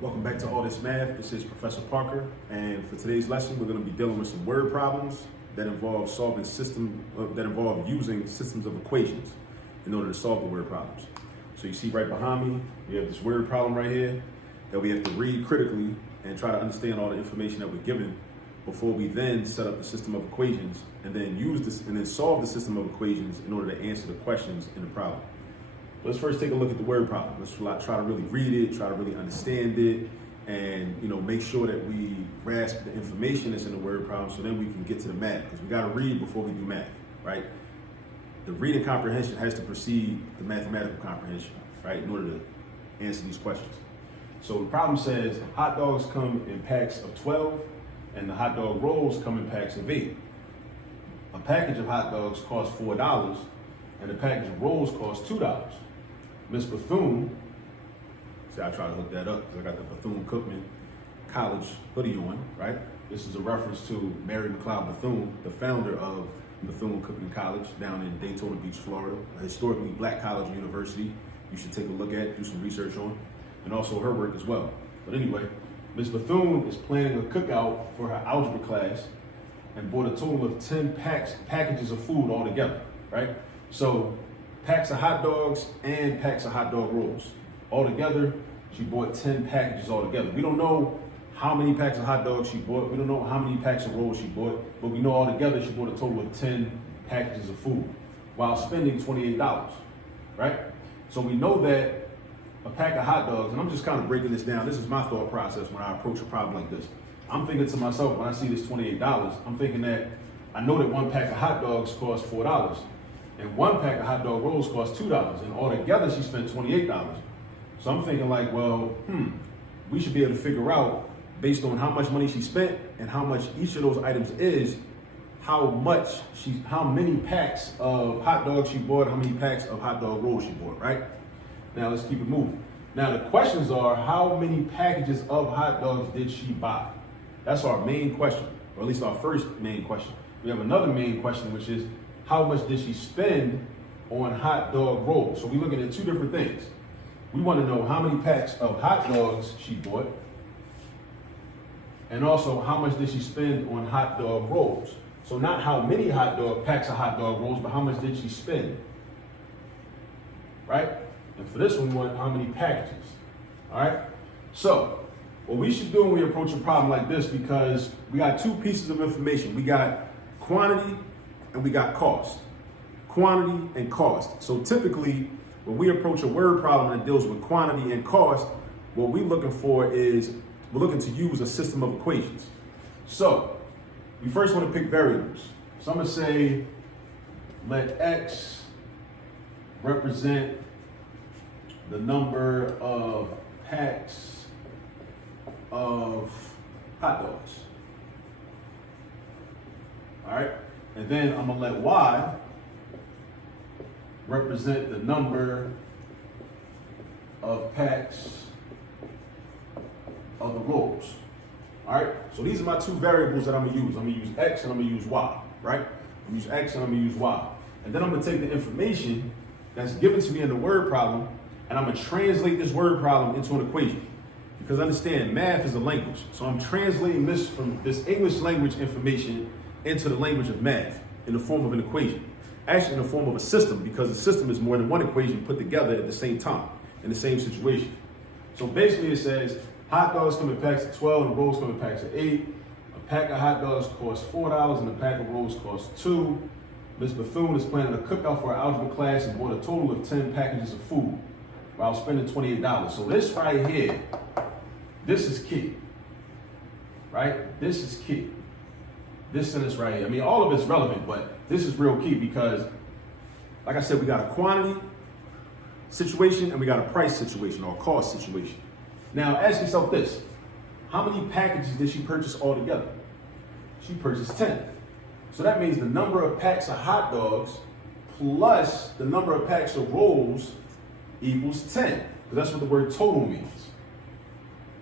Welcome back to All This Math. This is Professor Parker, and for today's lesson, we're going to be dealing with some word problems that involve using systems of equations in order to solve the word problems. So you see right behind me, we have this word problem right here that we have to read critically and try to understand all the information that we're given before we then set up the system of equations and then use this and then solve the system of equations in order to answer the questions in the problem. Let's first take a look at the word problem. Let's try to really read it, try to really understand it, and make sure that we grasp the information that's in the word problem so then we can get to the math, because we got to read before we do math, right? The reading comprehension has to precede the mathematical comprehension, right, in order to answer these questions. So the problem says hot dogs come in packs of 12 and the hot dog rolls come in packs of 8. A package of hot dogs costs $4 and a package of rolls costs $2. Miss Bethune, see, I try to hook that up because I got the Bethune-Cookman College hoodie on, right? This is a reference to Mary McLeod Bethune, the founder of Bethune-Cookman College down in Daytona Beach, Florida, a historically black college and university you should take a look at, do some research on, and also her work as well. But anyway, Miss Bethune is planning a cookout for her algebra class and bought a total of 10 packages of food altogether, right? So packs of hot dogs and packs of hot dog rolls. Altogether, she bought 10 packages altogether. We don't know how many packs of hot dogs she bought. We don't know how many packs of rolls she bought, but we know altogether she bought a total of 10 packages of food while spending $28, right? So we know that a pack of hot dogs, and I'm just kind of breaking this down. This is my thought process when I approach a problem like this. I'm thinking to myself, when I see this $28, I'm thinking that I know that one pack of hot dogs costs $4. And one pack of hot dog rolls cost $2, and altogether she spent $28. So I'm thinking like, well, we should be able to figure out, based on how much money she spent and how much each of those items is, how many packs of hot dogs she bought, how many packs of hot dog rolls she bought, right? Now let's keep it moving. Now the questions are, how many packages of hot dogs did she buy? That's our main question, or at least our first main question. We have another main question, which is, how much did she spend on hot dog rolls? So we're looking at two different things. We want to know how many packs of hot dogs she bought, and also how much did she spend on hot dog rolls. So not how many packs of hot dog rolls, but how much did she spend, right? And for this one, we want how many packages, all right? So what we should do when we approach a problem like this, because we got two pieces of information. We got quantity and we got cost. Quantity and cost. So typically, when we approach a word problem that deals with quantity and cost, what we're looking for is, we're looking to use a system of equations. So we first want to pick variables. So I'm going to say, let X represent the number of packs of hot dogs. All right? And then I'm gonna let Y represent the number of packs of the rolls. All right, so these are my two variables that I'm gonna use. I'm gonna use X and I'm gonna use Y, right? I'm gonna use X and I'm gonna use Y. And then I'm gonna take the information that's given to me in the word problem and I'm gonna translate this word problem into an equation. Because understand, math is a language. So I'm translating this from this English language information into the language of math in the form of an equation. Actually in the form of a system, because a system is more than one equation put together at the same time, in the same situation. So basically it says, hot dogs come in packs of 12 and rolls come in packs of 8. A pack of hot dogs costs $4 and a pack of rolls costs $2. Ms. Bethune is planning a cookout for her algebra class and bought a total of 10 packages of food while spending $28. So this right here, this is key, right? This is key. This sentence right here. I mean, all of it's relevant, but this is real key because, like I said, we got a quantity situation and we got a price situation or a cost situation. Now, ask yourself this. How many packages did she purchase altogether? She purchased 10. So that means the number of packs of hot dogs plus the number of packs of rolls equals 10. Because that's what the word total means.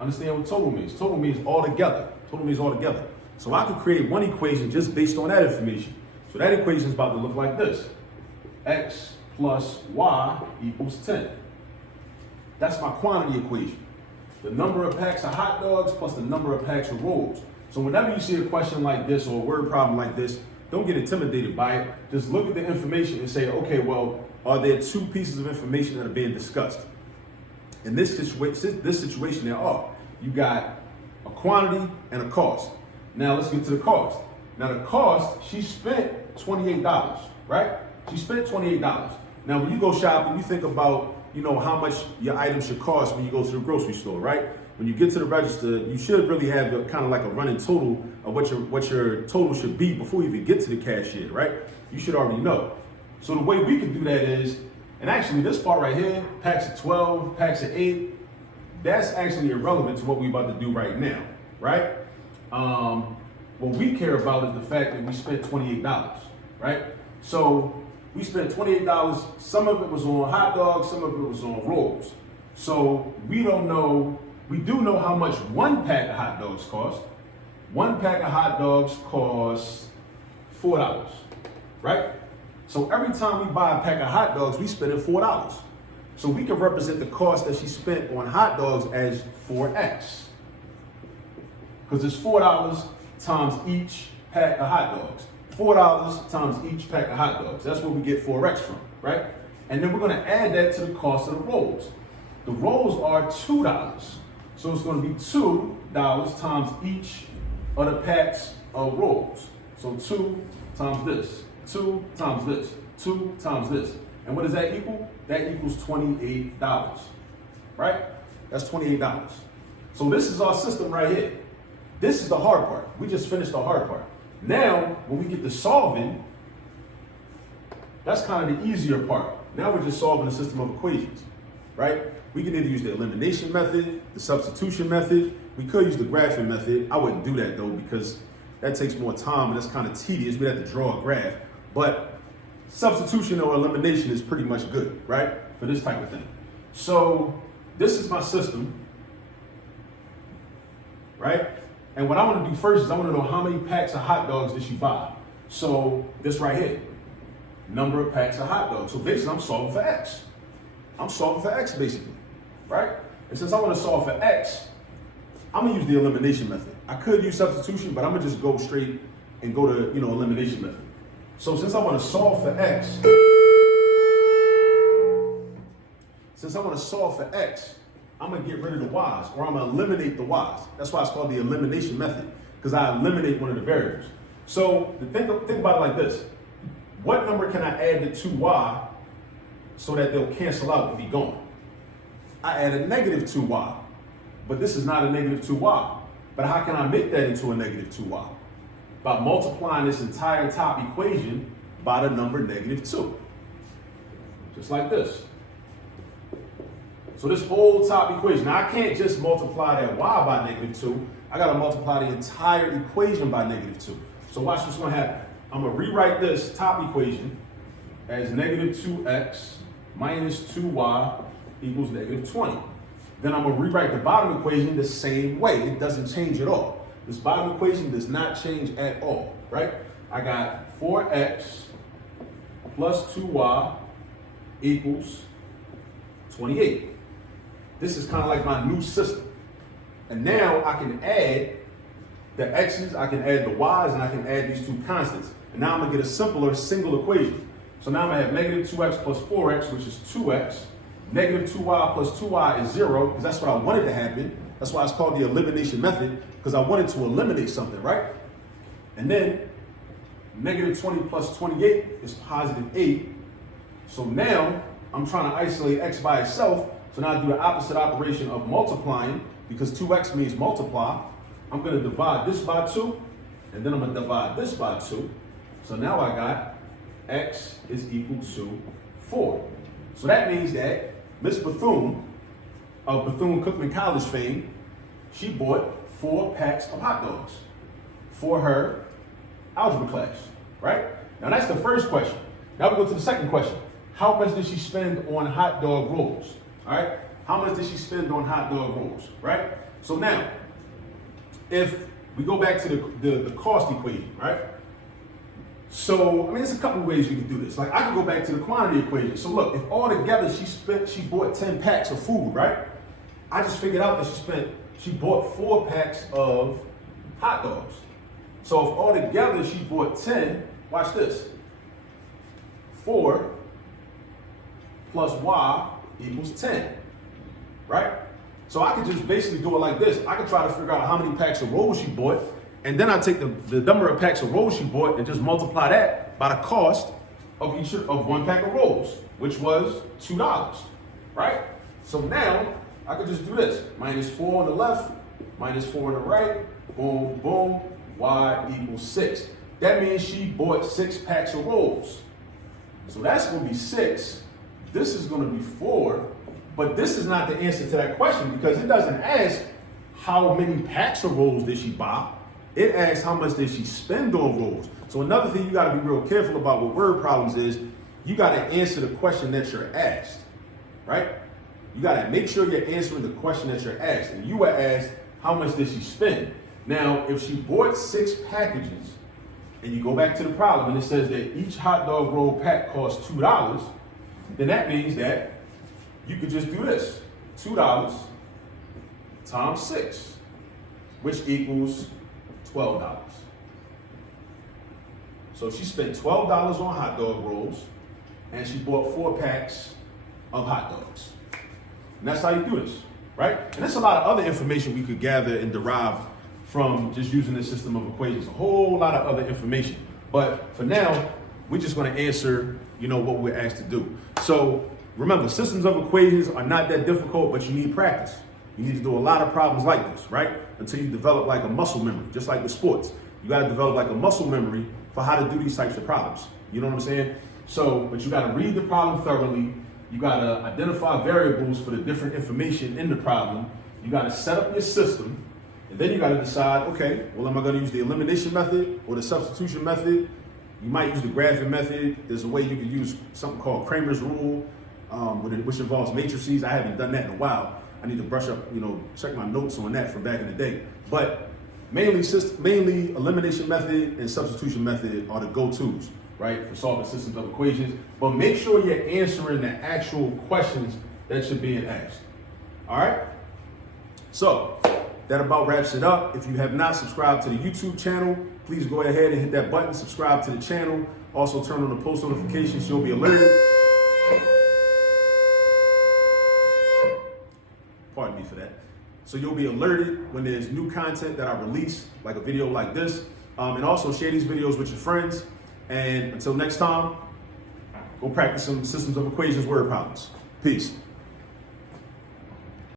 Understand what total means? Total means altogether. Total means altogether. So I could create one equation just based on that information. So that equation is about to look like this. X plus Y equals 10. That's my quantity equation. the number of packs of hot dogs plus the number of packs of rolls. So whenever you see a question like this or a word problem like this, don't get intimidated by it. Just look at the information and say, okay, well, are there two pieces of information that are being discussed? In this situation, there are. You got a quantity and a cost. Now let's get to the cost. Now the cost, she spent $28, right? She spent $28. Now when you go shopping, you think about, how much your item should cost when you go to the grocery store, right? When you get to the register, you should really have kind of like a running total of what your total should be before you even get to the cashier, right? You should already know. So the way we can do that is, and actually this part right here, packs of 12, packs of 8, that's actually irrelevant to what we're about to do right now, right? What we care about is the fact that we spent $28, right? So we spent $28. Some of it was on hot dogs, some of it was on rolls. So we do know how much one pack of hot dogs cost. One pack of hot dogs costs $4, right? So every time we buy a pack of hot dogs, we spend $4. So we can represent the cost that she spent on hot dogs as 4x. Because it's $4 times each pack of hot dogs. $4 times each pack of hot dogs. That's where we get 4x from, right? And then we're going to add that to the cost of the rolls. The rolls are $2. So it's going to be $2 times each of the packs of rolls. So 2 times this, 2 times this, 2 times this. And what does that equal? That equals $28, right? That's $28. So this is our system right here. This is the hard part. We just finished the hard part. Now, when we get to solving, that's kind of the easier part. Now we're just solving a system of equations, right? We can either use the elimination method, the substitution method. We could use the graphing method. I wouldn't do that though because that takes more time and that's kind of tedious. We'd have to draw a graph. But substitution or elimination is pretty much good, right? For this type of thing. So this is my system, right? And what I want to do first is I want to know how many packs of hot dogs did she buy. So this right here, number of packs of hot dogs. So basically I'm solving for X. I'm solving for X basically, right? And since I want to solve for X, I'm gonna use the elimination method. I could use substitution, but I'm gonna just go straight and go to, elimination method. So since I want to solve for X, I'm gonna get rid of the Y's, or I'm gonna eliminate the Y's. That's why it's called the elimination method, because I eliminate one of the variables. So think about it like this. What number can I add to 2y so that they'll cancel out and be gone? I add a negative 2y, but this is not a negative 2y. But how can I make that into a negative 2y? By multiplying this entire top equation by the number negative 2. Just like this. So this whole top equation, now I can't just multiply that y by negative 2. I got to multiply the entire equation by negative 2. So watch what's going to happen. I'm going to rewrite this top equation as negative 2x minus 2y equals negative 20. Then I'm going to rewrite the bottom equation the same way. It doesn't change at all. This bottom equation does not change at all, right? I got 4x plus 2y equals 28. This is kind of like my new system. And now I can add the x's, I can add the y's, and I can add these two constants. And now I'm going to get a simpler single equation. So now I'm going to have negative 2x plus 4x, which is 2x. Negative 2y plus 2y is 0, because that's what I wanted to happen. That's why it's called the elimination method, because I wanted to eliminate something, right? And then negative 20 plus 28 is positive 8. So now I'm trying to isolate x by itself. So now I do the opposite operation of multiplying, because 2x means multiply. I'm going to divide this by 2, and then I'm going to divide this by 2. So now I got x is equal to 4. So that means that Miss Bethune of Bethune-Cookman College fame, she bought 4 packs of hot dogs for her algebra class, right? Now that's the first question. Now we go to the second question. How much did she spend on hot dog rolls? All right? How much did she spend on hot dog rolls, right? So now, if we go back to the cost equation, right? So, I mean, there's a couple of ways you can do this. Like, I can go back to the quantity equation. So look, if all together she bought 10 packs of food, right? I just figured out that she bought 4 packs of hot dogs. So if altogether she bought 10, watch this. 4 plus Y equals 10, right? So I could just basically do it like this. I could try to figure out how many packs of rolls she bought, and then I take the number of packs of rolls she bought and just multiply that by the cost of each of 1 pack of rolls, which was $2, right? So now I could just do this. Minus 4 on the left, minus 4 on the right, boom, boom, Y equals 6. That means she bought 6 packs of rolls. So that's gonna be 6. This is gonna be 4, but this is not the answer to that question because it doesn't ask how many packs of rolls did she buy. It asks how much did she spend on rolls. So another thing you gotta be real careful about with word problems is you gotta answer the question that you're asked, right? You gotta make sure you're answering the question that you're asked. And you were asked, how much did she spend? Now, if she bought 6 packages, and you go back to the problem, and it says that each hot dog roll pack costs $2, then that means that you could just do this. $2 times 6, which equals $12. So she spent $12 on hot dog rolls, and she bought 4 packs of hot dogs. And that's how you do this, right? And there's a lot of other information we could gather and derive from just using this system of equations, a whole lot of other information. But for now, we're just gonna answer, what we're asked to do. So remember, systems of equations are not that difficult, but you need practice. You need to do a lot of problems like this, right? Until you develop like a muscle memory, just like with sports. You gotta develop like a muscle memory for how to do these types of problems. You know what I'm saying? So, but you gotta read the problem thoroughly. You gotta identify variables for the different information in the problem. You gotta set up your system. And then you got to decide, okay, well, am I going to use the elimination method or the substitution method? You might use the graphing method. There's a way you can use something called Kramer's rule, which involves matrices. I haven't done that in a while. I need to brush up, check my notes on that from back in the day. But mainly elimination method and substitution method are the go-tos, right, for solving systems of equations. But make sure you're answering the actual questions that you're being asked. All right? So that about wraps it up. If you have not subscribed to the YouTube channel, please go ahead and hit that button, subscribe to the channel. Also turn on the post notifications so you'll be alerted. Pardon me for that. So you'll be alerted when there's new content that I release, like a video like this. And also share these videos with your friends. And until next time, go practice some systems of equations word problems. Peace.